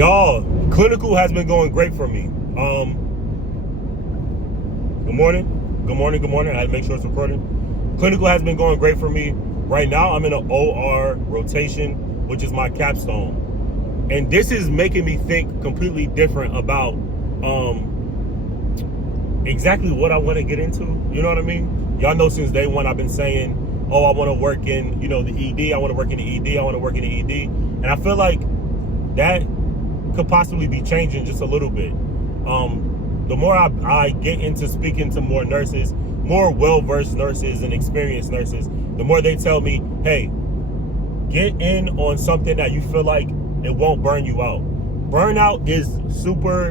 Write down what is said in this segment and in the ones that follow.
Y'all, clinical has been going great for me. Good morning. Good morning. Good morning. I had to make sure it's recording. Clinical has been going great for me. Right now, I'm in an OR rotation, which is my capstone. And this is making me think completely different about exactly what I want to get into. You know what I mean? Y'all know since day one I've been saying, oh, I want to work in, the ED. I want to work in the ED. I want to work in the ED. And I feel like that could possibly be changing just a little bit. The more I get into speaking to more nurses, more well-versed nurses and experienced nurses, the more they tell me, hey, get in on something that you feel like it won't burn you out. Burnout is super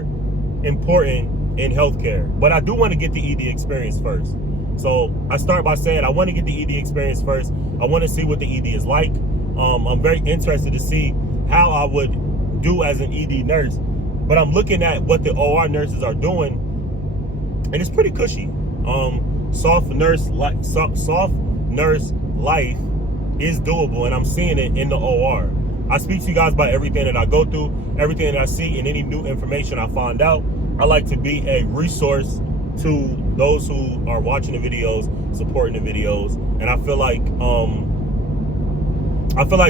important in healthcare, but I do want to get the ED experience first. So I start by saying I want to get the ED experience first. I want to see what the ED is like. I'm very interested to see how I would do as an ED nurse, but I'm looking at what the OR nurses are doing, and it's pretty cushy. Soft nurse life is doable, and I'm seeing it in the OR. I speak to you guys about everything that I go through, everything that I see, and any new information I find out. I like to be a resource to those who are watching the videos, supporting the videos, and I feel like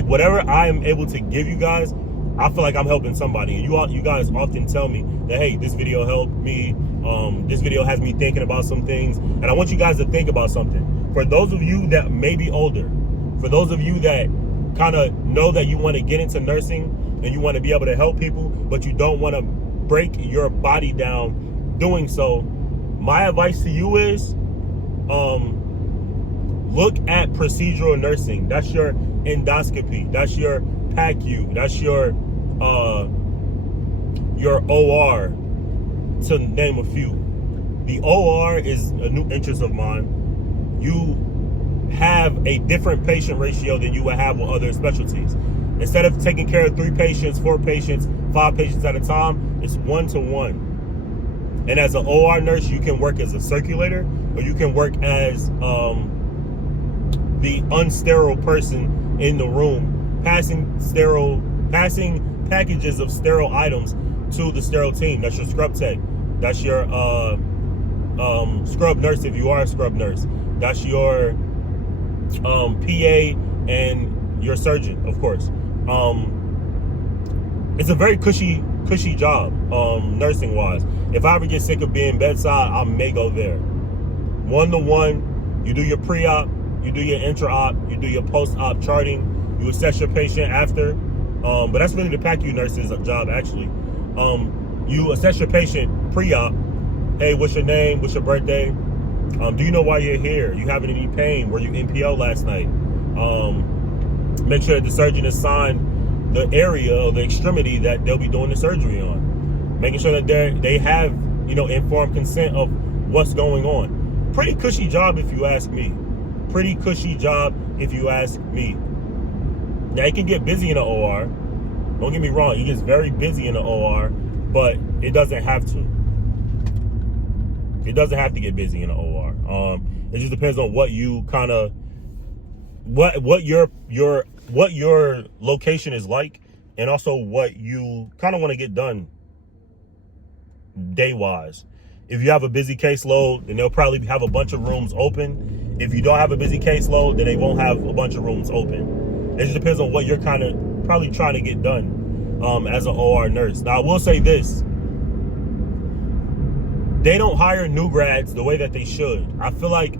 whatever I am able to give you guys, I feel like I'm helping somebody. And you guys often tell me that, hey, this video helped me. This video has me thinking about some things. And I want you guys to think about something. For those of you that may be older, for those of you that kind of know that you want to get into nursing and you want to be able to help people, but you don't want to break your body down doing so, my advice to you is look at procedural nursing. That's your endoscopy. That's your PACU. That's your OR, to name a few. The OR is a new interest of mine. You have a different patient ratio than you would have with other specialties. Instead of taking care of 3 patients, 4 patients, 5 patients at a time, it's 1-to-1. And as an OR nurse, you can work as a circulator, or you can work as the unsterile person in the room, passing packages of sterile items to the sterile team. That's your scrub tech. That's your scrub nurse if you are a scrub nurse. That's your PA and your surgeon, of course. It's a very cushy job, nursing wise. If I ever get sick of being bedside, I may go there. 1-to-1, you do your pre-op, you do your intra-op, you do your post-op charting, you assess your patient after. But that's really the PACU nurse's job, actually. You assess your patient pre-op. Hey, what's your name? What's your birthday? Do you know why you're here? You having any pain? Were you NPO last night? Make sure that the surgeon has signed the area or the extremity that they'll be doing the surgery on. Making sure that they have, informed consent of what's going on. Pretty cushy job if you ask me. Pretty cushy job if you ask me. Now, it can get busy in the OR. Don't get me wrong, it gets very busy in the OR, but it doesn't have to. It doesn't have to get busy in the OR. It just depends on what you kind of, what your location is like, and also what you kind of want to get done day-wise. If you have a busy caseload, then they'll probably have a bunch of rooms open. If you don't have a busy caseload, then they won't have a bunch of rooms open. It just depends on what you're kind of probably trying to get done as an OR nurse. Now, I will say this. They don't hire new grads the way that they should. I feel like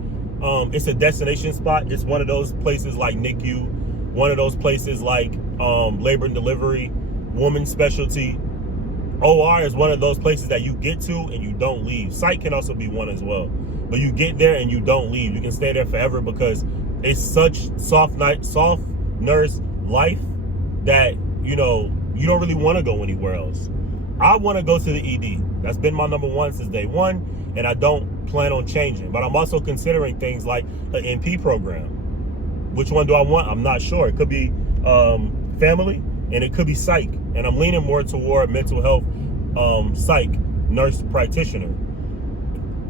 it's a destination spot. It's one of those places like NICU, one of those places like labor and delivery, women's specialty. OR is one of those places that you get to and you don't leave. Psych can also be one as well. But you get there and you don't leave. You can stay there forever because it's such soft nurse life that, you don't really want to go anywhere else. I want to go to the ED. That's been my number one since day one, and I don't plan on changing. But I'm also considering things like an NP program. Which one do I want? I'm not sure. It could be family, and it could be psych. And I'm leaning more toward mental health psych nurse practitioner.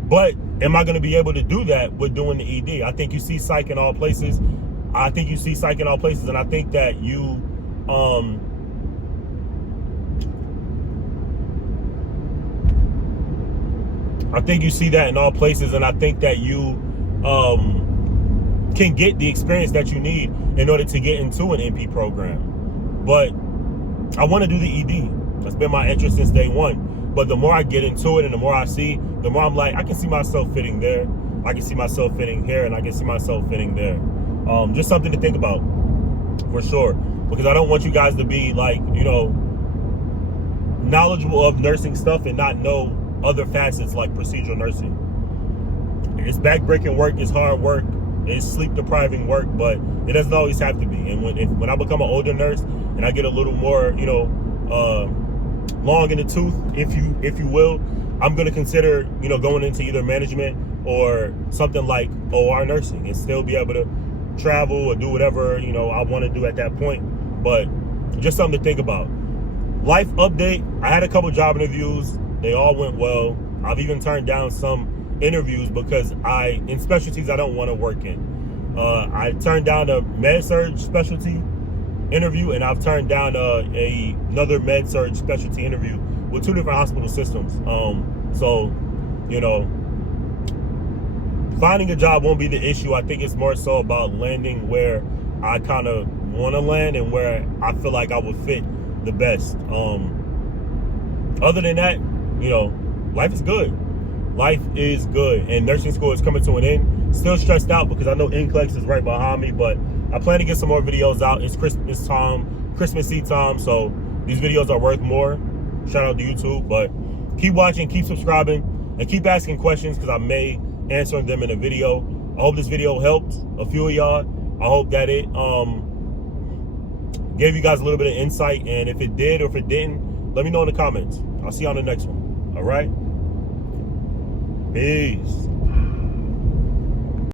But am I going to be able to do that with doing the ED? I think you see psych in all places. And I think that I think you see that in all places, and I think that you can get the experience that you need in order to get into an NP program. But I want to do the ED. That's been my interest since day one. But the more I get into it and the more I see, the more I'm like, I can see myself fitting there. I can see myself fitting here, and I can see myself fitting there. Just something to think about, for sure. Because I don't want you guys to be like, knowledgeable of nursing stuff and not know other facets like procedural nursing. It's back-breaking work, it's hard work, it's sleep-depriving work, but it doesn't always have to be. And when I become an older nurse and I get a little more, long in the tooth, if you will, I'm going to consider, going into either management or something like OR nursing and still be able to travel or do whatever, I want to do at that point. But just something to think about. Life update, I had a couple job interviews. They all went well. I've even turned down some interviews because in specialties I don't want to work in. I turned down a med-surg specialty interview, and I've turned down another med-surg specialty interview with 2 different hospital systems. So, finding a job won't be the issue. I think it's more so about landing where I kind of want to land and where I feel like I would fit the best. Other than that, life is good. Life is good, and nursing school is coming to an end. Still stressed out because I know NCLEX is right behind me, but I plan to get some more videos out. It's Christmas Eve time, so these videos are worth more. Shout out to YouTube, but keep watching, keep subscribing, and keep asking questions because I may answer them in a video. I hope this video helped a few of y'all. I hope that it gave you guys a little bit of insight, and if it did or if it didn't, let me know in the comments. I'll see you on the next one. All right? Peace.